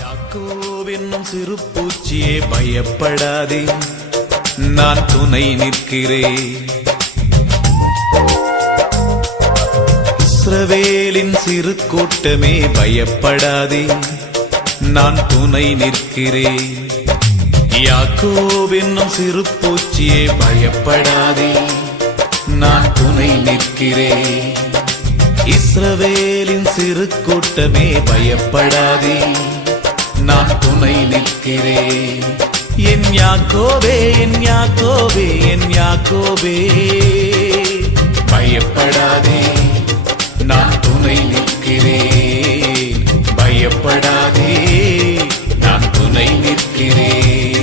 யாக்கோவென்னும் சிறு பூச்சியே பயப்படாதே நான் துணை நிற்கிறேன் இஸ்ரவேலின் சிறு கூட்டமே பயப்படாதே நான் துணை நிற்கிறேன் யாக்கோவென்னும் சிறு பூச்சியே பயப்படாதே நான் துணை நிற்கிறேன் இஸ்ரவேலின் சிறு கூட்டமே பயப்படாதே நான் துணை நிற்கிறேன் என் யாக்கோவே என் யாக்கோவே என் யாக்கோவே பயப்படாதே நான் துணை நிற்கிறேன் பயப்படாதே நான் துணை நிற்கிறேன்